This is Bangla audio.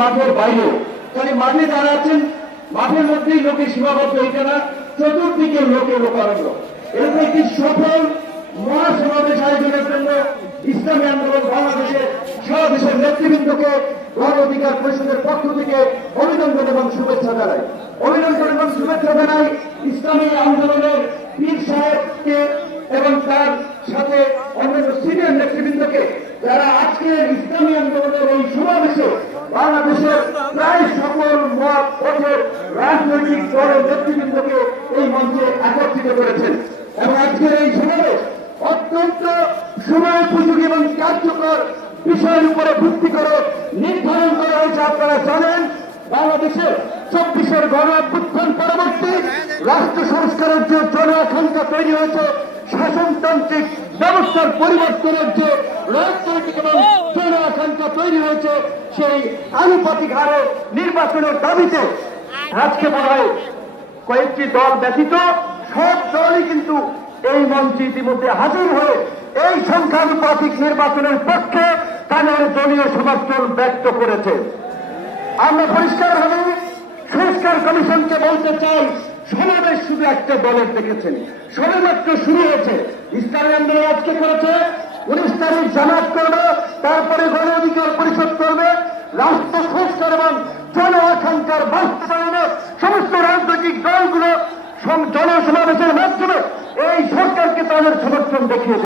মাঠের বাইরে, তাহলে মাঠে যারা আছেন মাঠের মধ্যেই লোকে সীমাবদ্ধ, এটা না চতুর্দিকে লোকে লোকারণ্য। এরকম একটি সফল মহাসমাবেশ আয়োজনের জন্য ইসলামী আন্দোলন বাংলাদেশের সারা দেশের নেতৃবৃন্দকে গণ অধিকার পরিষদের পক্ষ থেকে অভিনন্দন এবং শুভেচ্ছা জানাই। অভিনন্দন এবং শুভেচ্ছা জানাই ইসলামী আন্দোলনের পীর সাহেবকে এবং তার সাথে অন্যান্য সিনিয়র নেতৃবৃন্দকে, যারা আজকের ইসলামী আন্দোলনের এই সমাবেশে বাংলাদেশের প্রায় সকল মত পথের রাজনৈতিক দলের নেতৃবৃন্দকে এই মঞ্চে একত্রিত করেছেন। এবং আজকের এই সমাবেশ অত্যন্ত সময়োপযোগী এবং কার্যকর বিষয়ের উপরে ভিত্তি করে নির্ধারণ করা হয়েছে। আপনারা জানেন, বাংলাদেশের 24-এর গণ অভ্যুত্থান পরবর্তী রাষ্ট্র সংস্কারের যে জন আকাঙ্ক্ষা তৈরি হয়েছে, শাসনতান্ত্রিক ব্যবস্থার পরিবর্তনের যে রাজনৈতিক এবং জন আকাঙ্ক্ষা তৈরি হয়েছে, সেই আনুপাতিক হারে নির্বাচনের দাবিতে আজকে মনে হয় কয়েকটি দল ব্যতীত সব দলই কিন্তু এই মঞ্চে ইতিমধ্যে হাজির হয়ে এই সংখ্যানুপাতিক নির্বাচনের পক্ষে তাদের দলীয় সমর্থন ব্যক্ত করেছে। আমরা পরিষ্কারভাবে সংস্কার কমিশনকে বলতে চাই, সমাবেশ শুধু একটা দলের দেখেছেন, সবেমাত্র শুরু হয়েছে। ইসলামী আন্দোলন আজকে করেছে, 19 তারিখ জামাত করবে, তারপরে গণ অধিকার পরিষদ করবে। রাষ্ট্র সংস্কার এবং জন আকাঙ্ক্ষার বাস্তবায়নে সমস্ত রাজনৈতিক দলগুলো জনসমাবেশের মাধ্যমে এই সরকারকে তাদের সমর্থন দেখিয়েছে।